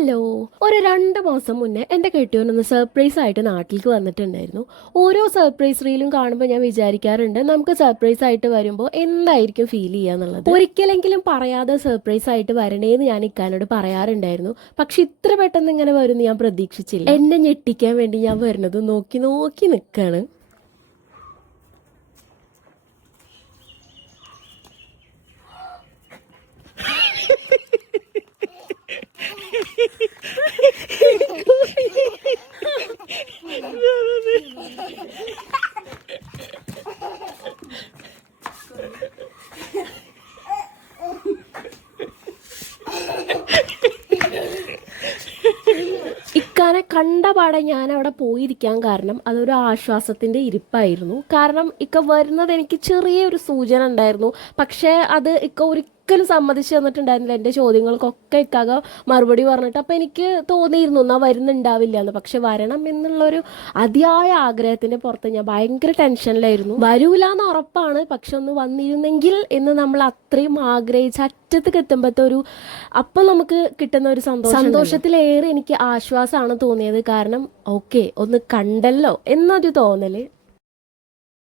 Hello. ഒരു 2 മാസം മുന്നേ എൻ്റെ കെട്ടിയോനൊന്ന് സർപ്രൈസ് ആയിട്ട് നാട്ടിലേക്ക് വന്നിട്ടുണ്ടായിരുന്നു. ഓരോ സർപ്രൈസ് റീലും കാണുമ്പോൾ ഞാൻ വിചാരിക്കാറുണ്ട് നമുക്ക് സർപ്രൈസ് ആയിട്ട് വരുമ്പോൾ എന്തായിരിക്കും ഫീൽ ചെയ്യുക എന്നുള്ളത്. ഒരിക്കലെങ്കിലും പറയാതെ സർപ്രൈസ് ആയിട്ട് വരണേന്ന് ഞാൻ ഇക്കാനോട് പറയാറുണ്ടായിരുന്നു. പക്ഷെ ഇത്ര പെട്ടെന്ന് ഇങ്ങനെ വരുമെന്ന് ഞാൻ പ്രതീക്ഷിച്ചില്ല. എന്നെ ഞെട്ടിക്കാൻ വേണ്ടി ഞാൻ വരുന്നത് നോക്കി നോക്കി നിൽക്കാണ്. ഇക്കാനെ കണ്ട പാടെ ഞാൻ അവിടെ പോയിരിക്കാൻ കാരണം അതൊരു ആശ്വാസത്തിൻ്റെ ഇരിപ്പായിരുന്നു. കാരണം ഇക്ക വരുന്നത് എനിക്ക് ചെറിയൊരു സൂചന ഉണ്ടായിരുന്നു. പക്ഷേ അത് ഇക്ക ഒരിക്കലും സമ്മതിച്ചു തന്നിട്ടുണ്ടായിരുന്നില്ല. എൻ്റെ ചോദ്യങ്ങൾക്കൊക്കെ ഇക്കാക മറുപടി പറഞ്ഞിട്ട്. അപ്പോൾ എനിക്ക് തോന്നിയിരുന്നു എന്നാൽ വരുന്നുണ്ടാവില്ല എന്ന്. പക്ഷെ വരണം എന്നുള്ളൊരു അതിയായ ആഗ്രഹത്തിൻ്റെ പുറത്ത് ഞാൻ ഭയങ്കര ടെൻഷനിലായിരുന്നു. വരൂല എന്ന് ഉറപ്പാണ്, പക്ഷെ ഒന്ന് വന്നിരുന്നെങ്കിൽ എന്ന് നമ്മൾ അത്രയും ആഗ്രഹിച്ച് അറ്റത്തേക്ക് എത്തുമ്പോഴത്തെ ഒരു അപ്പം നമുക്ക് കിട്ടുന്ന ഒരു സന്തോഷത്തിലേറെ എനിക്ക് ആശ്വാസമാണ് തോന്നിയത്. കാരണം ഓക്കെ ഒന്ന് കണ്ടല്ലോ എന്നൊരു തോന്നല്